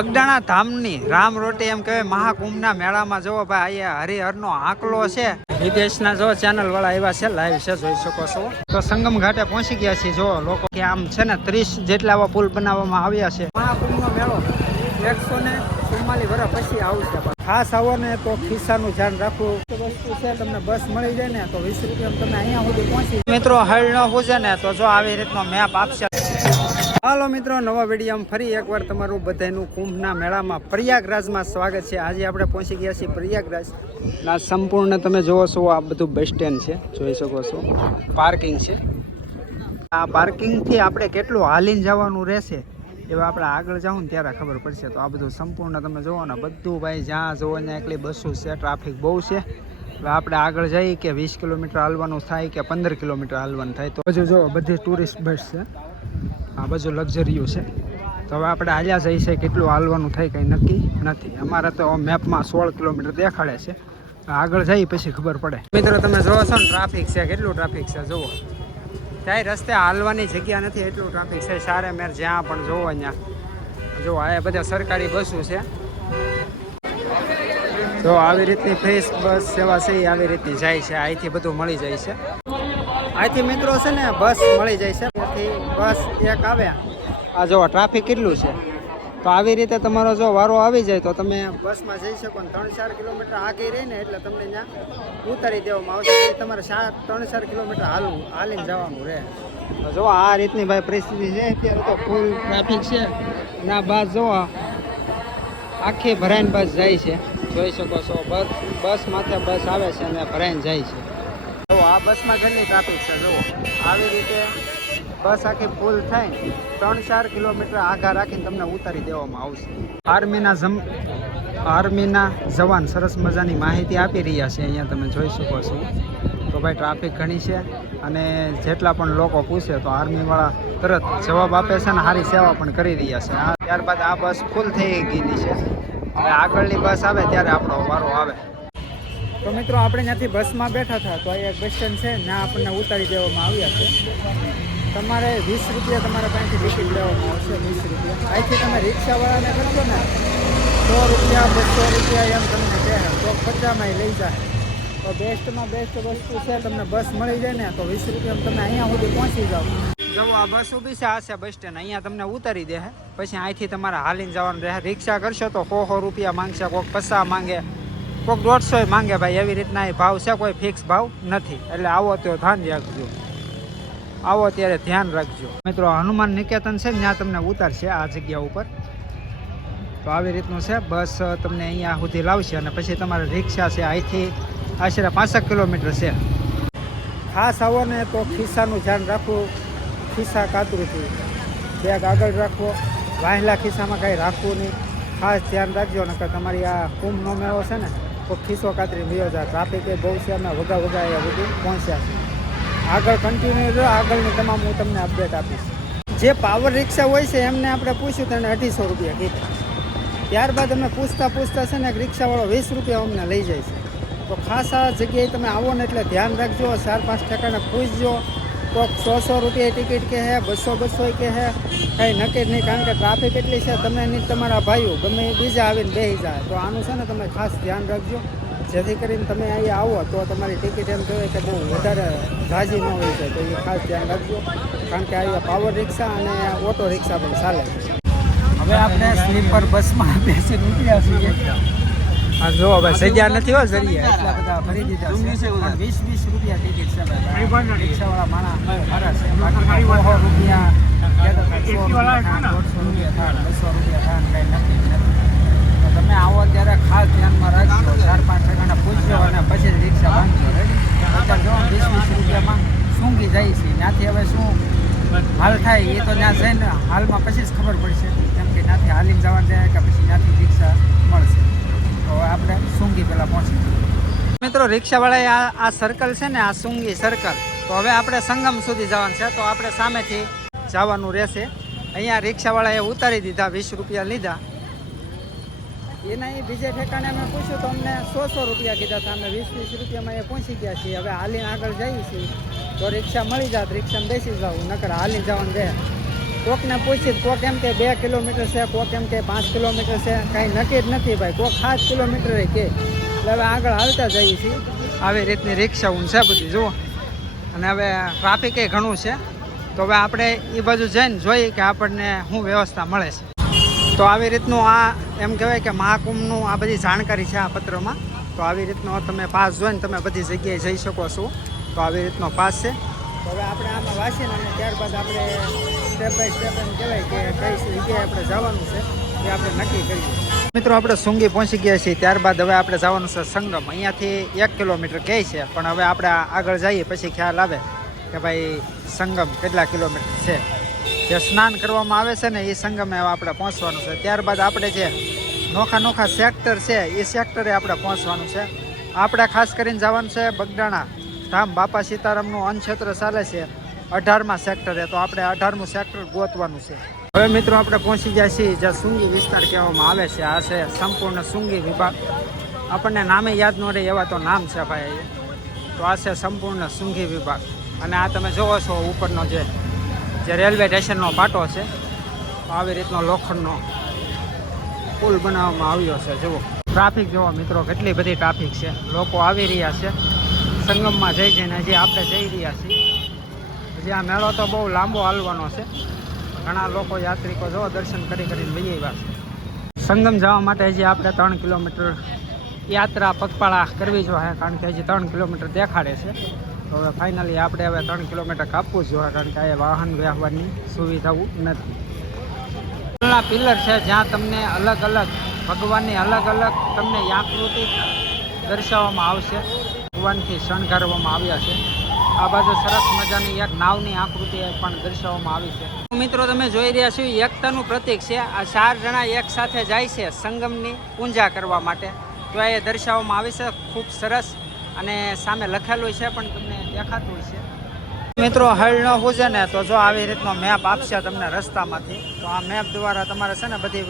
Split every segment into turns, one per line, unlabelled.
બગદાણા ધામની રામ રોટી એમ કહેવાય. મહાકુંભના મેળામાં જોવો ભાઈ, અહીંયા હરિહરનો આંકલો છે. વિદેશના જો ચેનલ વાળા એવા છે લાઈવ છે, જોઈ શકો છો. તો સંગમ ઘાટે પહોંચી ગયા છીએ જો લોકો કે આમ છે ને, ત્રીસ જેટલા આવા પુલ બનાવવામાં આવ્યા છે. મહાકુંભનો મેળો એકસો ને ચુમ્માલીસ વર્ષ પછી આવશે ખાસ આવો ને તો ખિસ્સાનું ધ્યાન રાખવું વસ્તુ છે, તમને બસ મળી જાય ને, તો વીસ રૂપિયા તમે અહીંયા સુધી પહોંચી મિત્રો, હળ ન હોય ને, તો જો આવી રીતનો મેપ આપશે. હાલો મિત્રો, નવા વિડીયોમાં ફરી એકવાર તમારું બધાનું કુંભના મેળામાં પ્રયાગરાજમાં સ્વાગત છે. આજે આપણે પહોંચી ગયા છીએ પ્રયાગરાજ ના સંપૂર્ણ, તમે જોવો છો, આ બધું બસ સ્ટેન્ડ છે. જોઈ શકો છો. પાર્કિંગ છે. આ પાર્કિંગથી આપણે કેટલું હાલીને જવાનું રહેશે એવા આપણે આગળ જાઉં ને ત્યારે ખબર પડશે. તો આ બધું સંપૂર્ણ તમે જોવો ને, બધું ભાઈ જ્યાં જોવો ત્યાં એકલી બસો છે ટ્રાફિક બહુ છે. હવે આપણે આગળ જઈએ કે વીસ કિલોમીટર હાલવાનું થાય કે પંદર કિલોમીટર હાલવાનું થાય. તો હજુ જો બધી ટુરિસ્ટ બસ છે. આ બાજુ લક્ઝરીઓ છે. તો હવે આપણે હાલ્યા જઈએ છે કેટલું હાલવાનું થાય કંઈ નક્કી નથી. અમારે તો મેપમાં સોળ કિલોમીટર દેખાડે છે. આગળ જઈ પછી ખબર પડે. મિત્રો, તમે જોવો છો ને, ટ્રાફિક છે, કેટલું ટ્રાફિક છે જુઓ ત્યાં રસ્તે હાલવાની જગ્યા નથી, એટલું ટ્રાફિક છે. સારે મેર જ્યાં પણ જોવો અહીંયા. જો, આ બધા સરકારી બસો છે. જો, આવી રીતની ફેસ બસ સેવા છે આવી રીતની જાય છે. અહીંથી બધું મળી જાય છે. અહીંથી મિત્રો છે ને બસ મળી જાય છે. બસ એક આવે. આ જો ટ્રાફિક કેટલું છે? તો આવી રીતે તમારો જો વારો આવી જાય તો તમે બસમાં જઈ શકો ને ત્રણ ચાર કિલોમીટર આગળ રહી ને એટલે તમને ત્યાં ઉતારી દેવામાં આવશે. તમારે ચાર ત્રણ ચાર કિલોમીટર હાલવું હાલીને જવાનું રહે. જો આ રીતની ભાઈ પરિસ્થિતિ છે. અત્યારે તો ફૂલ ટ્રાફિક છે. ના બાદ જો આખી ભરાઈને બસ જાય છે. જોઈ શકો છો, બસ બસ માથે બસ આવે છે અને ભરાઈને જાય છે. આ બસમાં કેટલી ટ્રાફિક છે, જુઓ. આવી રીતે બસ આખી ફૂલ થાય. ત્રણ ચાર કિલોમીટર આગા રાખીને તમને ઉતારી દેવામાં આવશે. આર્મીના જમ આર્મીના જવાન સરસ મજાની માહિતી આપી રહ્યા છે, અહીંયા તમે જોઈ શકો છો. તો ભાઈ ટ્રાફિક ઘણી છે અને જેટલા પણ લોકો પૂછે તો આર્મીવાળા તરત જવાબ આપે છે ને સારી સેવા પણ કરી રહ્યા છે. ત્યારબાદ આ બસ ફૂલ થઈ ગયેલી છે. હવે આગળની બસ આવે ત્યારે આપણો વારો આવે. તો મિત્રો, આપણે ત્યાંથી બસમાં બેઠા હતા, તો અહીંયા બસ સ્ટેન્ડ છે ત્યાં આપણને ઉતારી દેવામાં આવ્યા છે. તમારે વીસ રૂપિયા તમારા પાસેથી ટિકિટ લેવામાં આવશે, વીસ રૂપિયા. અહીંથી તમે રિક્ષાવાળાને કરશો ને, સો રૂપિયા, બસો રૂપિયા એમ તમને કહે, તો પચાસમાં લઈ જાય. તો બેસ્ટમાં બેસ્ટ વસ્તુ છે, તમને બસ મળી જાય ને, તો વીસ રૂપિયામાં તમે અહીંયા સુધી પહોંચી જાઓ. જો આ બસ ઊભી છે, આ છે બસ સ્ટેન્ડ અહીંયા તમને ઉતારી દે પછી અહીંથી તમારે હાલીને જવાનું રહે. રિક્ષા કરશો તો સો સો રૂપિયા માંગશે, કોઈક પૈસા માંગે. કોઈક દોઢસો માંગે ભાઈ, એવી રીતના એ ભાવ છે, કોઈ ફિક્સ ભાવ નથી. એટલે આવો તો ધ્યાન રાખજો. આવો ત્યારે ધ્યાન રાખજો. મિત્રો, હનુમાન નિકેતન છે ને, ત્યાં તમને ઉતારશે આ જગ્યા ઉપર. તો આવી રીતનું છે, બસ તમને અહીંયા સુધી લાવશે અને પછી તમારે રિક્ષા છે, અહીંથી આશરે પાંસઠ કિલોમીટર છે. ખાસ આવો ને તો ખિસ્સાનું ધ્યાન રાખવું ખિસ્સા કાતરુંથી બેગ આગળ રાખવો વાહેલા ખિસ્સામાં કાંઈ રાખવું નહીં. ખાસ ધ્યાન રાખજો, નકર તમારી આ કુંભનો મેળો છે ને તો ખિસ્સો કાતરી ગયો છે. ટ્રાફિકે બહુ છે અમે વગા વગા એ બધું પહોંચ્યા છે. આગળ કન્ટિન્યુ રહ્યો આગળની તમામ હું તમને અપડેટ આપીશ. જે પાવર રિક્ષા હોય છે, એમને આપણે પૂછ્યું તેને અઢીસો રૂપિયા કીધા. ત્યારબાદ અમે પૂછતા પૂછતા છે ને એક રિક્ષાવાળો વીસ રૂપિયા અમને લઈ જાય છે. તો ખાસ આ જગ્યાએ તમે આવો ને એટલે ધ્યાન રાખજો, ચાર પાંચ ટકાને પૂછજો. કોઈક સો સો રૂપિયા ટિકિટ કે હે, બસો બસો કે હે. કંઈ નક્કી જ નહીં, કારણ કે ટ્રાફિક એટલી છે તમે નહીં, તમારા ભાઈઓ ગમે બીજા આવીને બેસી જાય. તો આનું છે ને તમે ખાસ ધ્યાન રાખજો. જેથી કરીને તમે અહીંયા આવો, તો તમારી ટિકિટ એમ કહેવાય કે બહુ વધારે ઝાઝી ન હોય છે. તો એ ખાસ ધ્યાન રાખજો. કારણ કે અહીંયા પાવર રિક્ષા અને ઓટો રિક્ષા પણ ચાલે હવે આપણે સ્લીપર બસમાં બેસી રૂપિયા છીએ. હા જો ભાઈ જગ્યા નથી હો સરિયા એટલા બધા ભરી દીધા છે. વીસ વીસ રૂપિયા ટિકિટ છે ભાઈ. રિક્ષાવાળા માણા સારા છે. બાકી સો રૂપિયા બસો રૂપિયા થાય કંઈ નક્કી નથી. તો તમે આવો ત્યારે ખાસ ધ્યાનમાં રાખજો. ચાર પાંચ ટકાના પૂછજો અને પછી જ રિક્ષા બાંધજો રેડી? અત્યારે જો વીસ વીસ રૂપિયામાં સૂંઘી જાય છે. ત્યાંથી હવે શું હાલ થાય એ તો ત્યાં જઈને હાલમાં પછી જ ખબર પડશે. કેમ કે ત્યાંથી હાલીને જવાનું જાય કે પછી ત્યાંથી રિક્ષા મળશે. તો આપણે સુંગી પહેલાં પહોંચી મિત્રો, રિક્ષાવાળાએ આ આ સર્કલ છે ને, આ સુંગી સર્કલ તો હવે આપણે સંગમ સુધી જવાનું છે. તો આપણે સામેથી જવાનું રહેશે. અહીંયા રિક્ષાવાળાએ ઉતારી દીધા, વીસ રૂપિયા લીધા. એના એ બીજે ઠેકાણે અમે પૂછ્યું, તો અમને સો સો રૂપિયા કીધા હતા. અમે વીસ વીસ રૂપિયામાં એ પહોંચી ગયા છીએ. હવે હાલીને આગળ જઈએ છીએ. તો રિક્ષા મળી જાત, રિક્ષામાં બેસી જાવ નકર હાલી જવાનું રહે કોકને પૂછી તો કોક એમ કે બે કિલોમીટર છે, કોક એમ કે પાંચ કિલોમીટર છે. કાંઈ નક્કી જ નથી ભાઈ. કોક સાત કિલોમીટર કે. એટલે હવે આગળ હાલતા જઈએ છીએ. આવી રીતની રિક્ષા છે બધી, જુઓ. અને હવે ટ્રાફિક ઘણું છે. તો હવે આપણે એ બાજુ જઈને જોઈએ કે આપણને શું વ્યવસ્થા મળે છે. તો આવી રીતનું આ એમ કહેવાય કે મહાકુંભનું આ બધી જાણકારી છે આ પત્રમાં. તો આવી રીતનો તમે પાસ જોઈને તમે બધી જગ્યાએ જઈ શકો છો. તો આવી રીતનો પાસ છે. તો હવે આપણે આમાં વાંચીને અને ત્યારબાદ આપણે સ્ટેપ બાય સ્ટેપ એમ કહેવાય કે કઈ જગ્યાએ આપણે જવાનું છે એ આપણે નક્કી કરીએ. મિત્રો, આપણે સુંગી પહોંચી ગયા છીએ, ત્યારબાદ હવે આપણે જવાનું છે સંગમ. અહીંયાથી એક કિલોમીટર કહે છે, પણ હવે આપણે આગળ જઈએ, પછી ખ્યાલ આવે કે ભાઈ સંગમ કેટલા કિલોમીટર છે. જે સ્નાન કરવામાં આવે છે ને, એ સંગમે આપણે પહોંચવાનું છે. ત્યારબાદ આપણે જે નોખા નોખા સેક્ટર છે, એ સેક્ટરે આપણે પહોંચવાનું છે. આપણે ખાસ કરીને જવાનું છે બગડાણા ધામ બાપા સીતારામનું અનક્ષેત્ર ચાલે છે. અઢારમા સેક્ટરે તો આપણે અઢારમું સેક્ટર ગોતવાનું છે. હવે મિત્રો આપણે પહોંચી ગયા છીએ જ્યાં સુંગી વિસ્તાર કહેવામાં આવે છે. આ છે સંપૂર્ણ સુંગી વિભાગ. આપણને નામે યાદ ન રહે એવા તો નામ છે ભાઈ. તો આ છે સંપૂર્ણ સુંગી વિભાગ. અને આ તમે જોવો છો ઉપરનો જે જે રેલવે સ્ટેશનનો પાટો છે, આવી રીતનો લોખંડનો પુલ બનાવવામાં આવ્યો છે. જુઓ. ટ્રાફિક જુઓ મિત્રો, કેટલી બધી ટ્રાફિક છે. લોકો આવી રહ્યા છે. સંગમમાં જઈ જઈને હજી આપણે જઈ રહ્યા છીએ. હજી આ મેળો તો બહુ લાંબો હાલવાનો છે. ઘણા લોકો યાત્રિકો જો દર્શન કરી કરીને લઈ આવ્યા છે. સંગમ જવા માટે હજી આપણે ત્રણ કિલોમીટર યાત્રા પગપાળા કરવી જોઈએ, કારણ કે હજી ત્રણ કિલોમીટર દેખાડે છે. તો હવે ફાઇનલી આપણે હવે ત્રણ કિલોમીટર કાપવું જ જોઈએ, કારણ કે આ વાહન વ્યવહારની સુવિધાઓ નથી. ના પિલર છે, જ્યાં તમને અલગ અલગ ભગવાનની અલગ અલગ તમને આકૃતિ દર્શાવવામાં આવશે. ભગવાનથી શણગારવામાં આવ્યા છે. આ બાજુ સરસ મજાની એક નાવની આકૃતિ પણ દર્શાવવામાં આવી છે. મિત્રો, તમે જોઈ રહ્યા છો એકતાનું પ્રતીક છે. આ ચાર જણા એક સાથે જાય છે સંગમની પૂજા કરવા માટે. તો એ દર્શાવવામાં આવી છે, ખૂબ સરસ અને સામે લખેલું છે પણ તમને દેખાતું છે મિત્રો, હળ ન પૂજે ને તો જો આવી રીતનો મેપ આપશે તમને રસ્તામાંથી, તો આ મેપ દ્વારા તમારે છે ને બધી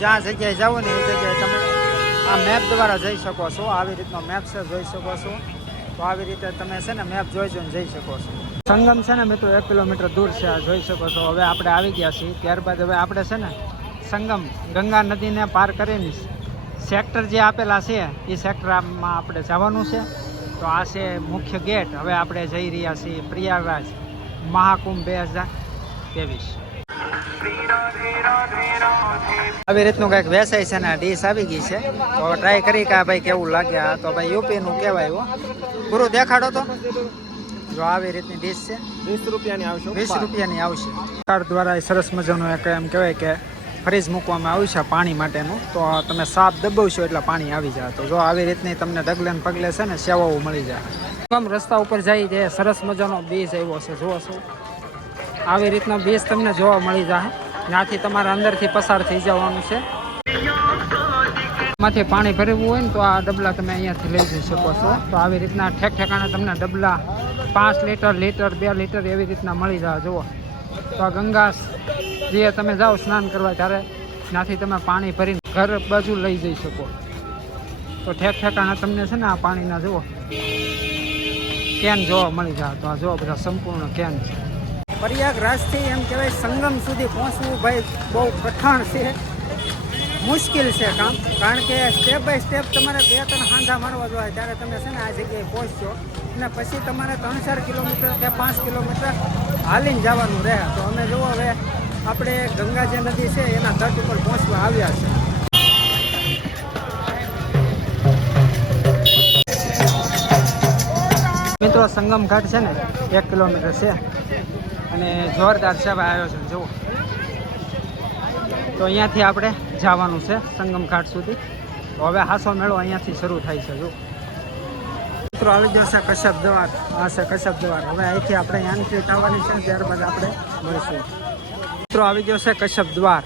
જ્યાં જગ્યાએ જવું ને એ જગ્યાએ તમે આ મેપ દ્વારા જઈ શકો છો. આવી રીતનો મેપ છે, જોઈ શકો છો. તો આવી રીતે તમે છે ને મેપ જોઈ જોઈને જઈ શકો છો. સંગમ છે ને મિત્રો, એક કિલોમીટર દૂર છે, આ જોઈ શકો છો. હવે આપણે આવી ગયા છીએ. ત્યારબાદ હવે આપણે છે ને સંગમ, ગંગા નદીને પાર કરીને સેક્ટર જે આપેલા છે, એ સેક્ટરમાં આપણે જવાનું છે. તો આ છે મુખ્ય ગેટ. હવે આપણે જઈ રહ્યા છીએ પ્રયાગરાજ મહાકુંભ બે હજાર ત્રેવીસ. આવી રીતનું કંઈક વેસાય છે ને ડીશ આવી ગઈ છે. તો ટ્રાય કરી કે ભાઈ કેવું લાગે તો ભાઈ યુપીનું કહેવાય પૂરું દેખાડો તો. જો આવી રીતની ડીશ છે.
વીસ રૂપિયાની આવશે
વીસ રૂપિયાની આવશે. સરકાર દ્વારા સરસ મજાનું એક એમ કહેવાય કે ફ્રીજ મૂકવામાં આવ્યું છે પાણી માટેનું. તો તમે સાપ દબાવશો એટલે પાણી આવી જાય. તો જો આવી રીતની તમને ડગલે ને પગલે છે ને સેવાઓ મળી જાય. આમ રસ્તા ઉપર જાય જે સરસ મજાનો બીજ આવ્યો છે. જુઓ છો. આવી રીતનો બીજ તમને જોવા મળી જાય. ત્યાંથી તમારે અંદરથી પસાર થઈ જવાનું છે. માંથી પાણી ભરવું હોય ને તો આ ડબલા તમે અહીંયાથી લઈ જઈ શકો છો. તો આવી રીતના ઠેક ઠેકાણે તમને ડબલા પાંચ લીટર લીટર, બે લીટર એવી રીતના મળી જાય. જુઓ. તો આ ગંગા જે તમે જાઓ સ્નાન કરવા ત્યારે ત્યાંથી તમે પાણી ભરીને ઘર બાજુ લઈ જઈ શકો. તો ઠેક ઠેકાણે તમને છે ને આ પાણીના, જુઓ, કેન જોવા મળી જાય. તો આ જુઓ, બધા સંપૂર્ણ કેન છે. પ્રયાગરાજથી એમ કહેવાય, સંગમ સુધી પહોંચવું ભાઈ બહુ કઠણ છે. મુશ્કેલ છે કામ. કારણ કે સ્ટેપ બાય સ્ટેપ તમારે બે, ત્રણ હાંધા મારવા જોઈએ ત્યારે તમે છે ને આ જગ્યાએ પહોંચશો. અને પછી તમારે ત્રણ ચાર કિલોમીટર કે પાંચ કિલોમીટર હાલીને જવાનું રહે. તો અમે જુઓ હવે આપણે ગંગા જે નદી છે, એના તટ ઉપર પહોંચવા આવ્યા છે. મિત્રો, સંગમ ઘાટ છે ને, એક કિલોમીટર છે. અને જોરદાર સેવા આવ્યો આયોજન, જુઓ. તો અહીંયાથી આપણે જવાનું છે સંગમ ઘાટ સુધી. તો હવે હાસો મેળો અહીંયાથી શરૂ થાય છે, જો. મિત્રો, આવી જશે કશ્યપ દ્વાર. આ છે કશ્યપ દ્વાર. હવે અહીંથી આપણે યાનથી થવાની છે, ત્યારબાદ આપણે મળીશું. મિત્રો, આવી ગયો છે કશ્યપ દ્વાર.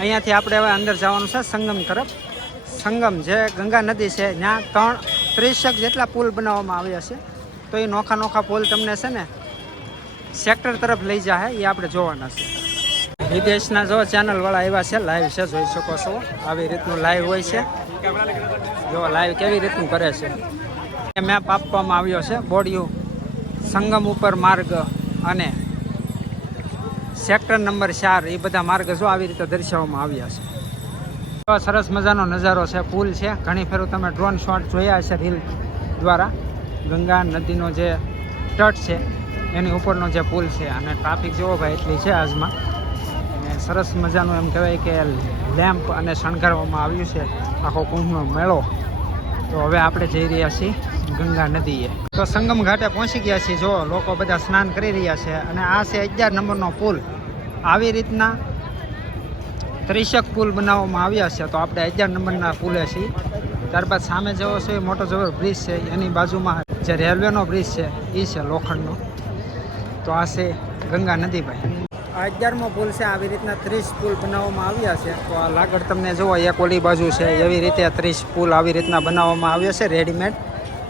અહીંયાથી આપણે હવે અંદર જવાનું છે સંગમ તરફ. સંગમ જે ગંગા નદી છે, ત્યાં ત્રણ ત્રીસક જેટલા પુલ બનાવવામાં આવ્યા છે. તો એ નોખા નોખા પુલ તમને છે ને, સેક્ટર તરફ લઈ જાય એ આપણે જોવાના છે. વિદેશના જો ચેનલવાળા એવા છે લાઈવ છે, જોઈ શકો છો. આવી રીતનું લાઈવ હોય છે. જો લાઈવ કેવી રીતનું કરે છે. મેપ આપવામાં આવ્યો છે, બોડિયું, સંગમ ઉપર માર્ગ અને સેક્ટર નંબર ચાર એ બધા માર્ગ જો આવી રીતે દર્શાવવામાં આવ્યા છે. સરસ મજાનો નજારો છે, પુલ છે. ઘણી ફેરો તમે ડ્રોન શોટ જોયા હશે રીલ દ્વારા. ગંગા નદીનો જે તટ છે, એની ઉપરનો જે પુલ છે. અને ટ્રાફિક જેવો ભાઈ, એટલી છે આજમાં. સરસ મજાનું એમ કહેવાય કે લેમ્પ અને શણગારવામાં આવ્યું છે. આખો કુંભનો મેળો. તો હવે આપણે જઈ રહ્યા છીએ ગંગા નદીએ. તો સંગમ ઘાટે પહોંચી ગયા છીએ. જો લોકો બધા સ્નાન કરી રહ્યા છે અને આ છે અગિયાર નંબરનો પુલ. આવી રીતના ત્રિશક પુલ બનાવવામાં આવ્યા છે. તો આપણે અગિયાર નંબરના પુલે છીએ. ત્યારબાદ સામે જવો છે મોટો જબર બ્રિજ છે. એની બાજુમાં જે રેલવેનો બ્રિજ છે એ છે લોખંડનો. તો આ છે ગંગા નદી ભાઈ અગિયારમો પુલ છે. આવી રીતના ત્રીસ પુલ બનાવવામાં આવ્યા છે. તો આ લાગડ તમને જુઓ, એક ઓલી બાજુ છે. એવી રીતે ત્રીસ પુલ આવી રીતના બનાવવામાં આવ્યો છે રેડીમેડ.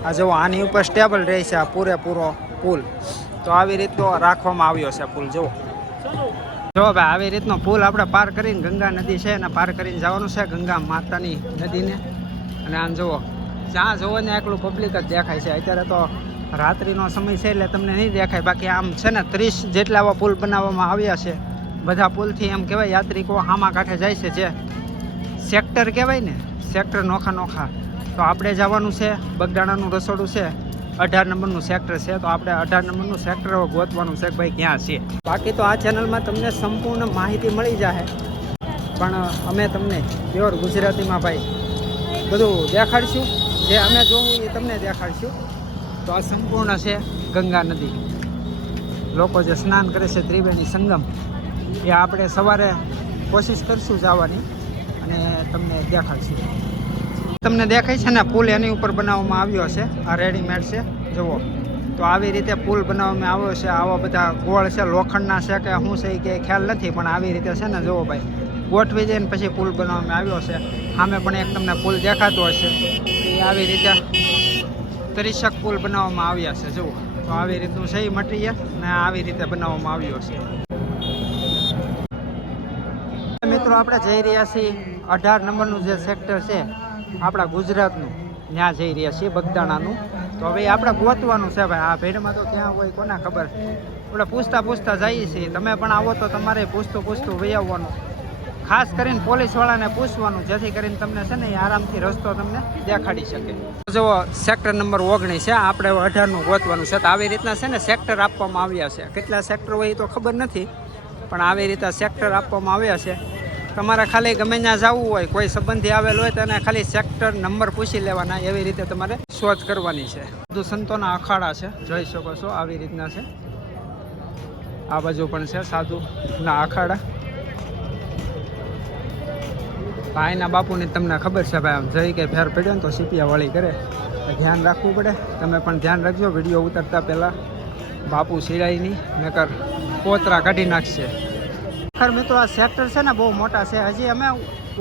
આ જુઓ, આની ઉપર સ્ટેબલ રહે છે આ પૂરેપૂરો પુલ. તો આવી રીતનો રાખવામાં આવ્યો છે પુલ, જુઓ. જો ભાઈ, આવી રીતનો પુલ આપણે પાર કરીને ગંગા નદી છે અને પાર કરીને જવાનું છે ગંગા માતાની નદીને. અને આમ જુઓ, જ્યાં જુઓ ને એકલું પબ્લિક જ દેખાય છે. અત્યારે તો રાત્રિનો સમય છે એટલે તમને નહીં દેખાય. બાકી આમ છે ને ત્રીસ જેટલા આવા પુલ બનાવવામાં આવ્યા છે. બધા પુલથી એમ કહેવાય યાત્રિકો આમાં કાંઠે જાય છે જે સેક્ટર કહેવાય ને, સેક્ટર નોખા નોખા. તો આપણે જવાનું છે, બગદાણાનું રસોડું છે, અઢાર નંબરનું સેક્ટર છે. તો આપણે અઢાર નંબરનું સેક્ટર ગોતવાનું છે ભાઈ ક્યાં છે. બાકી તો આ ચેનલમાં તમને સંપૂર્ણ માહિતી મળી જાય પણ અમે તમને પ્યોર ગુજરાતીમાં ભાઈ બધું દેખાડશું. જે અમે જોવું એ તમને દેખાડશું. તો આ સંપૂર્ણ છે ગંગા નદી. લોકો જે સ્નાન કરે છે ત્રિવેણી સંગમ, એ આપણે સવારે કોશિશ કરશું જવાની અને તમને દેખાડશું. તમને દેખાય છે ને, પુલ એની ઉપર બનાવવામાં આવ્યો છે આ રેડીમેડ છે, જુઓ. તો આવી રીતે પુલ બનાવવામાં આવ્યો છે. આવા બધા ગોળ છે, લોખંડના છે કે શું છે કે ખ્યાલ નથી, પણ આવી રીતે છે ને, જુઓ ભાઈ. ગોઠવી જઈને પછી પુલ બનાવવામાં આવ્યો છે. સામે પણ એક તમને પુલ દેખાતો હશે. એ આવી રીતે ત્રિશક પુલ બનાવવામાં આવ્યા છે, જુઓ. તો આવી રીતનું છે એ મટીરિયલ ને આવી રીતે બનાવવામાં આવ્યો છે. મિત્રો, આપણે જઈ રહ્યા છીએ અઢાર નંબરનું જે સેક્ટર છે, આપણા ગુજરાતનું. ત્યાં જઈ રહ્યા છીએ બગદાણાનું. તો હવે આપણે ગોતવાનું છે ભાઈ. આ ભેડમાં તો ક્યાં હોય કોને ખબર? આપણે પૂછતા પૂછતા જઈએ છીએ. તમે પણ આવો તો તમારે પૂછતું પૂછતું વહી આવવાનું. ખાસ કરીને પોલીસવાળાને પૂછવાનું, જેથી કરીને તમને છે ને આરામથી રસ્તો તમને દેખાડી શકે. જો સેક્ટર નંબર ઓગણીસ છે, આપણે અઢારનું ગોતવાનું છે. તો આવી રીતના છે ને સેક્ટર આપવામાં આવ્યા છે. કેટલા સેક્ટર હોય તો ખબર નથી, પણ આવી રીતે સેક્ટર આપવામાં આવ્યા છે. તમારે ખાલી ગમે ત્યાં જવું હોય, કોઈ સંબંધી આવેલ હોય તો એને ખાલી સેક્ટર નંબર પૂછી લેવાના, એવી રીતે તમારે શોધ કરવાની છે. બધું સંતોના અખાડા છે, જોઈ શકો છો, આવી રીતના છે. આ બાજુ પણ છે સાધુના અખાડા. ભાઈના બાપુને તમને ખબર છે ભાઈ, આમ જઈ કે ફેર પડ્યો ને તો સીપિયા વળી કરે ધ્યાન રાખવું પડે. તમે પણ ધ્યાન રાખજો, વીડિયો ઉતરતા પહેલાં. બાપુ સિરાય નહીં, નકર કોતરા કાઢી નાખશે. ખર મિત્રો, આ સેક્ટર છે ને, બહુ મોટા છે. હજી અમે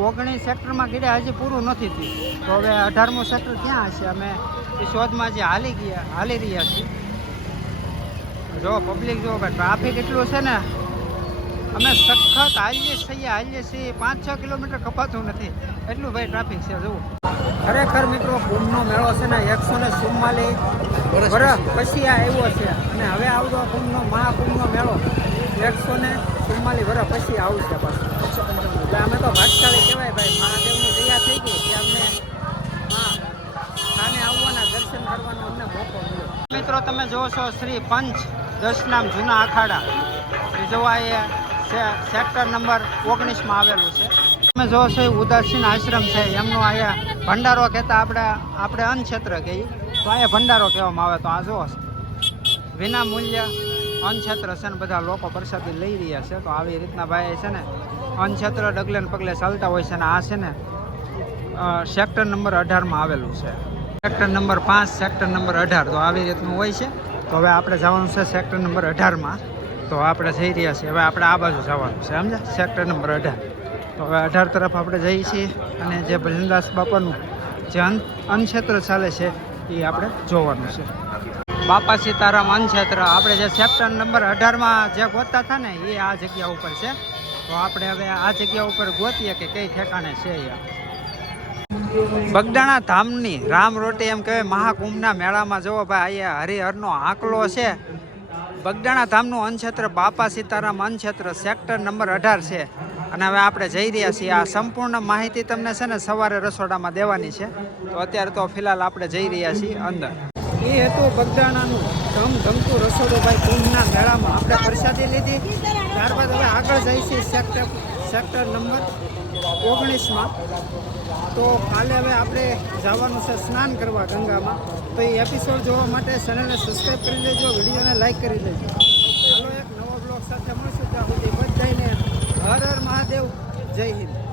ઓગણીસ સેક્ટરમાં ગયા હજી પૂરું નથી થયું. તો હવે અઢારમું સેક્ટર ક્યાં હશે? અમે એ શોધમાં જે હાલી ગયા, હાલી રહ્યા છીએ. જો પબ્લિક જો ટ્રાફિક એટલું છે ને અમે સખત હાલીએ છીએ હાલીએ છીએ પાંચ છ કિલોમીટર કપાતું નથી. એટલું ભાઈ ટ્રાફિક છે જુઓ. ખરેખર મિત્રો કુંભનો મેળો છે ને એકસો ને ચુમ્માલીસ વર્ષ પછી. આ આવ્યો છે. અને હવે આવતો કુંભનો મહાકુંભનો મેળો એકસો ને ચુમ્માલીસ વર્ષ પછી આવશે પાછું. એટલે અમે તો ભાગશાળી કહેવાય ભાઈ મહાદેવની દયા થઈ ગઈ. કે અમને હા સ્થાને આવવાના દર્શન કરવાનો અમને મોકો મળ્યો. મિત્રો તમે જોવો છો શ્રી પંચ દસ નામ જૂના અખાડા. એ જોવા એ સેક્ટર નંબર ઓગણીસમાં આવેલું છે. તમે જોવો છો ઉદાસીન આશ્રમ છે, એમનો અહીંયા ભંડારો કહેતા આપણે આપણે અન્નક્ષેત્ર કહીએ. તો અહીંયા ભંડારો કહેવામાં આવે તો આ જોવો વિના મૂલ્ય અન્નક્ષેત્ર છે ને બધા લોકો પ્રસાદી લઈ રહ્યા છે. તો આવી રીતના ભાઈ છે ને, અન્નક્ષેત્ર ડગલે પગલે ચાલતા હોય છે ને આ છે ને સેક્ટર નંબર અઢારમાં આવેલું છે. સેક્ટર નંબર પાંચ સેક્ટર નંબર અઢાર. તો આવી રીતનું હોય છે. તો હવે આપણે જવાનું છે સેક્ટર નંબર અઢારમાં તો આપણે જઈ રહ્યા છીએ. હવે આપણે આ બાજુ જવાનું છે સમજે સેક્ટર નંબર અઢાર. તો હવે અઢાર તરફ આપણે જઈએ છીએ અને જે ભજનદાસ બાપાનું જે અન અન્નક્ષેત્ર ચાલે છે, એ આપણે જોવાનું છે. બાપા સીતારામ અન્નક્ષેત્ર આપણે જે સેક્ટર નંબર અઢારમાં જે ગોતતા હતા ને, એ આ જગ્યા ઉપર છે. તો આપણે હવે આ જગ્યા ઉપર ગોતીએ કે કઈ ઠેકાણે છે એ. બગડાણા ધામની રામ રોટી એમ કહેવાય, મહાકુંભના મેળામાં જુઓ ભાઈ, અહીંયા હરિહરનો આંકલો છે. બગદાણા ધામનું અન્નક્ષેત્ર બાપા સીતારામ અનક્ષેત્ર સેક્ટર નંબર અઢાર છે. અને હવે આપણે જઈ રહ્યા છીએ. આ સંપૂર્ણ માહિતી તમને છે ને સવારે રસોડામાં દેવાની છે. તો અત્યારે તો ફિલહાલ આપણે જઈ રહ્યા છીએ અંદર. એ હતું બગદાણાનું ધમ ધમતું રસોડું ભાઈ કુંભના મેળામાં. આપણે પ્રસાદી લીધી. ત્યારબાદ હવે આગળ જઈશું સેક્ટર સેક્ટર નંબર ઓગણીસમાં. તો કાલે હવે આપણે જવાનું છે સ્નાન કરવા ગંગામાં. તો એ એપિસોડ જોવા માટે ચેનલને સબસ્ક્રાઈબ કરી લેજો, વિડીયોને લાઈક કરી લેજો. ચાલો એક નવો બ્લોગ સાથે મળશું ત્યાં સુધી બધાને હર હર મહાદેવ, જય હિન્દ.